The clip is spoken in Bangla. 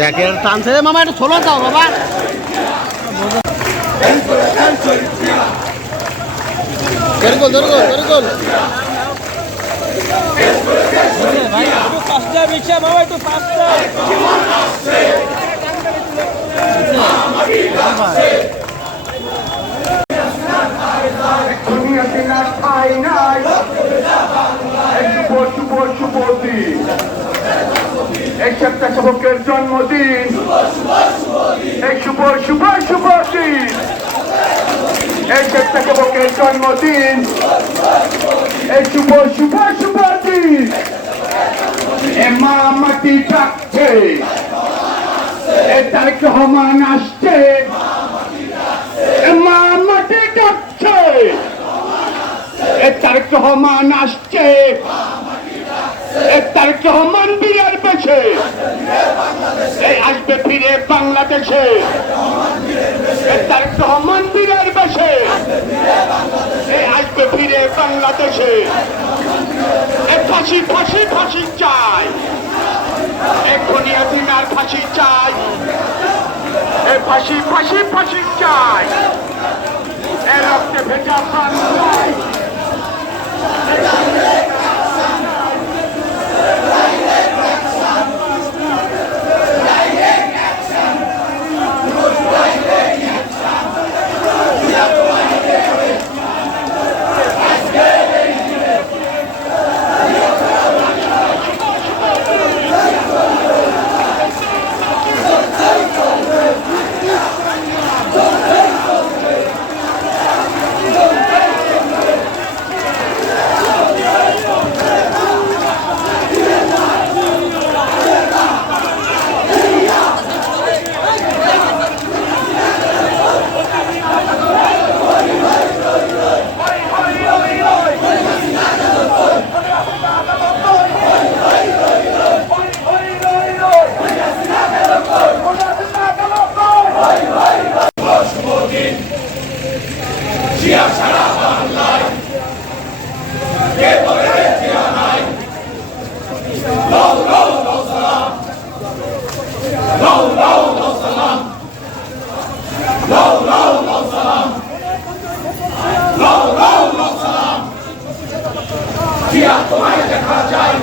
দেখেন টানছে রে মামা, একটু ছোলো দাও বাবা। ধরগোল ধরগোল ধরগোল ভাই একটু ফাস্টে রিকশা বাবা, একটু ফাস্টে। দুনিয়াতে না ঠাই নাই এই স্বেচ্ছাসেবকের জন্মদিন, এই শুভ শুভ শুভ দিন, এই স্বেচ্ছাসেবকের জন্মদিন, এই শুভ শুভ শুভ দিন। এ মা মাটি ডাকছে, এ তারেক রহমান আসছে, এ মা মাটি ডাকছে, এ তারেক রহমান আসছে, এ তারেক রহমান বীরের বেশে এই আসবে ফিরে বাংলাদেশে, এ তারেক রহমান বীরের বেশে এই আসবে ফিরে বাংলাদেশে। এ ফাঁসি ফাঁসি ফাঁসি চাই, এক্ষুনি হাসিনার ফাঁসি চাই, এ ফাঁসি ফাঁসি ফাঁসি চাই, এ রক্তে ভেজা বাংলায়। তোমায় দেখা যায়